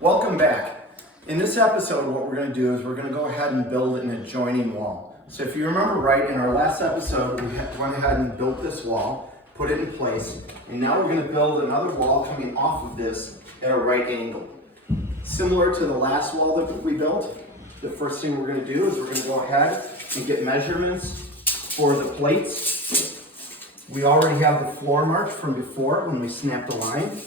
Welcome back. In this episode, what we're going to do is we're going to go ahead and build an adjoining wall. So if you remember right, in our last episode, we went ahead and built this wall, put it in place, and now we're going to build another wall coming off of this at a right angle. Similar to the last wall that we built, the first thing we're going to do is we're going to go ahead and get measurements for the plates. We already have the floor marked from before when we snapped the line.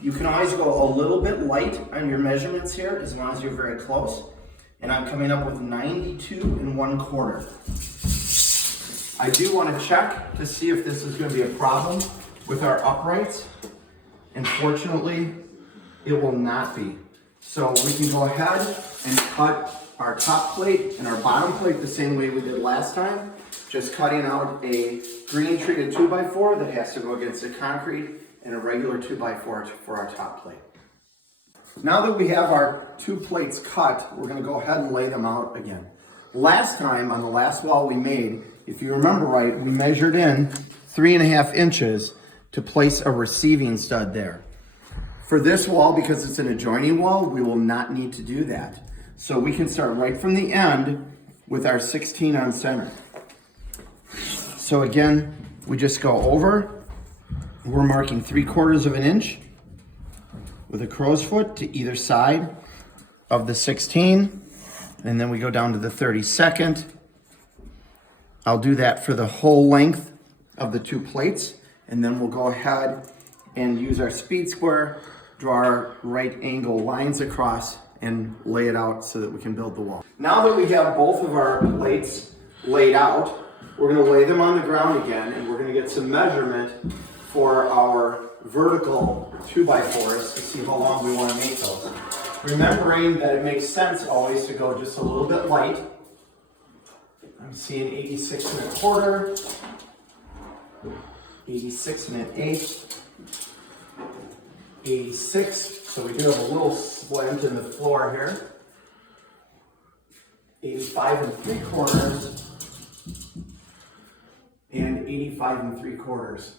You can always go a little bit light on your measurements here as long as you're very close. And I'm coming up with 92 1/4. I do want to check to see if this is going to be a problem with our uprights. Unfortunately, it will not be. So we can go ahead and cut our top plate and our bottom plate the same way we did last time. Just cutting out a green treated 2x4 that has to go against the concrete and a regular 2x4 for our top plate. Now that we have our two plates cut, we're going to go ahead and lay them out again. Last time, on the last wall we made, if you remember right, we measured in 3.5 inches to place a receiving stud there. For this wall, because it's an adjoining wall, we will not need to do that. So we can start right from the end with our 16 on center. So again, we just go over. We're marking 3/4 inch with a crow's foot to either side of the 16. And then we go down to the 32nd. I'll do that for the whole length of the two plates. And then we'll go ahead and use our speed square, draw our right angle lines across, and lay it out so that we can build the wall. Now that we have both of our plates laid out, we're going to lay them on the ground again, and we're going to get some measurement for our vertical 2x4s to see how long we want to make those. Remembering that it makes sense always to go just a little bit light. I'm seeing 86 1/4, 86 1/8, 86, so we do have a little splint in the floor here. 85 3/4, and 85 3/4.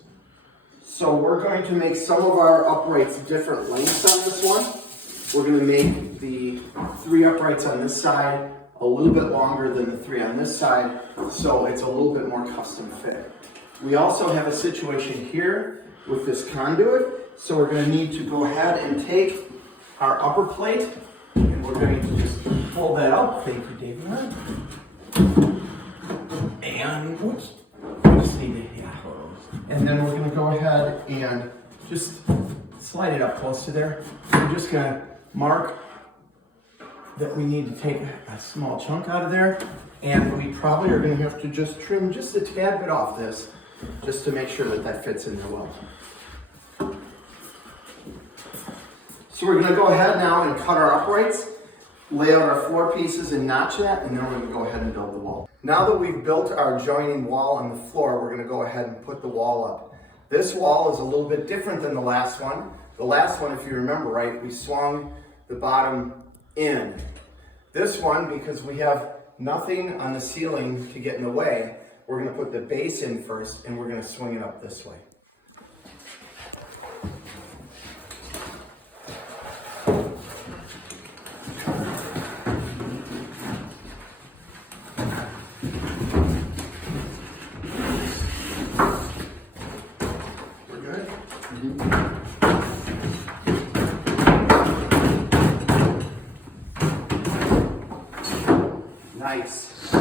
So we're going to make some of our uprights different lengths on this one. We're going to make the 3 uprights on this side a little bit longer than the 3 on this side, so it's a little bit more custom fit. We also have a situation here with this conduit, so we're going to need to go ahead and take our upper plate, and we're going to just pull that up. Thank you, David. And whoops, we just need to, yeah. And then we're going to go ahead and just slide it up close to there. We're just going to mark that we need to take a small chunk out of there, and we probably are going to have to just trim just a tad bit off this just to make sure that that fits in there well. So we're going to go ahead now and cut our uprights, lay out our floor pieces and notch that, and then we're going to go ahead and build the wall. Now that we've built our adjoining wall on the floor, we're going to go ahead and put the wall up. This wall is a little bit different than the last one. The last one, if you remember right, we swung the bottom in. This one, because we have nothing on the ceiling to get in the way, we're going to put the base in first, and we're going to swing it up this way. Nice.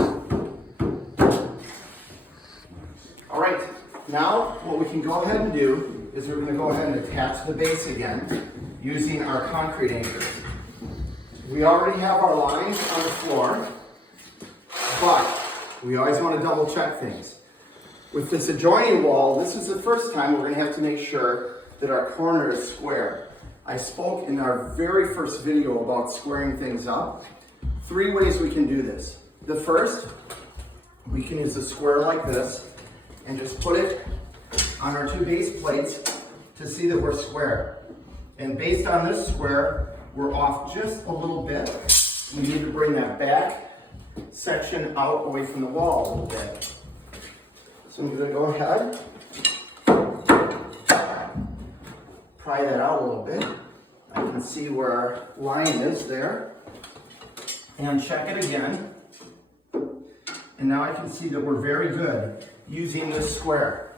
All right, now what we can go ahead and do is we're going to go ahead and attach the base again using our concrete anchors. We already have our lines on the floor, but we always want to double check things. With this adjoining wall, this is the first time we're going to have to make sure that our corner is square. I spoke in our very first video about squaring things up. 3 ways we can do this. The first, we can use a square like this and just put it on our 2 base plates to see that we're square. And based on this square, we're off just a little bit. We need to bring that back section out away from the wall a little bit. So I'm going to go ahead, pry that out a little bit. I can see where our line is there. And check it again. And now I can see that we're very good using this square.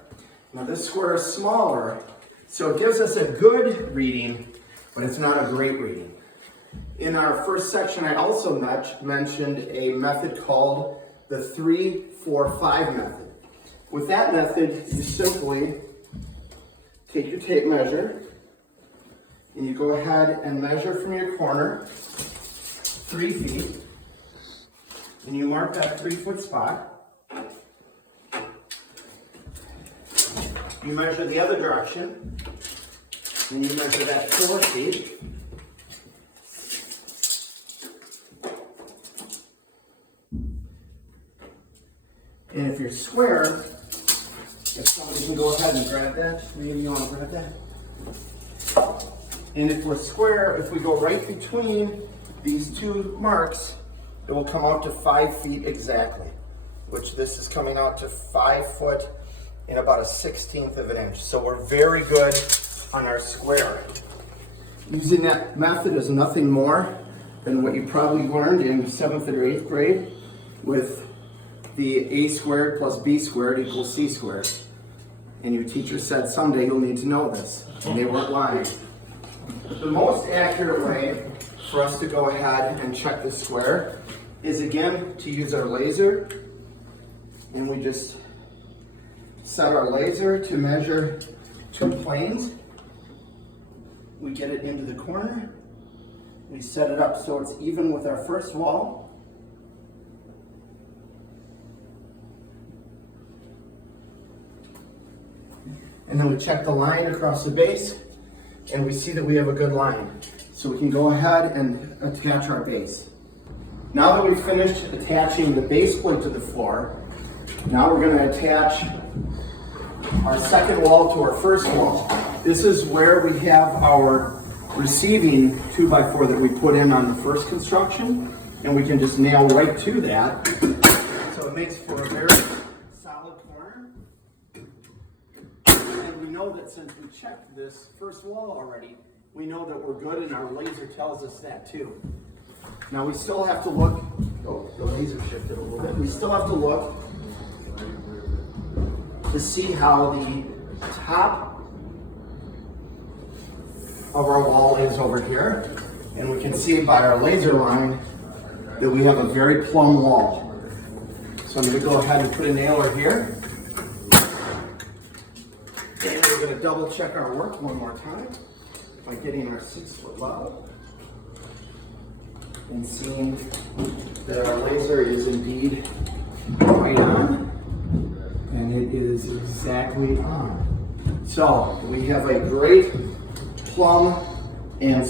Now this square is smaller, so it gives us a good reading, but it's not a great reading. In our first section, I also mentioned a method called the 3-4-5 method. With that method, you simply take your tape measure and you go ahead and measure from your corner 3 feet, and you mark that 3-foot spot. You measure the other direction, and you measure that 4 feet. And if you're square, if somebody can go ahead and grab that, maybe you want to grab that. And if we're square, if we go right between these two marks, it will come out to 5 feet exactly, which this is coming out to 5 foot in about a 1/16 of an inch. So we're very good on our square. Using that method is nothing more than what you probably learned in 7th or 8th grade with the a squared plus b squared equals c squared. And your teacher said someday you'll need to know this, and they weren't lying. The most accurate way for us to go ahead and check the square is again to use our laser, and we just set our laser to measure 2 planes. We get it into the corner, we set it up so it's even with our first wall. And then we check the line across the base, and we see that we have a good line. So we can go ahead and attach our base. Now that we've finished attaching the base plate to the floor, now we're going to attach our second wall to our first wall. This is where we have our receiving 2x4 that we put in on the first construction, and we can just nail right to that. So it makes for a very solid corner. And we know that since we checked this first wall already, we know that we're good, and our laser tells us that too. Now we still have to look, the laser shifted a little bit. We still have to look to see how the top of our wall is over here. And we can see by our laser line that we have a very plumb wall. So I'm going to go ahead and put a nailer here. And we're going to double check our work one more time by getting our 6-foot level and seeing that our laser is indeed right on, and it is exactly on. So we have a great plumb and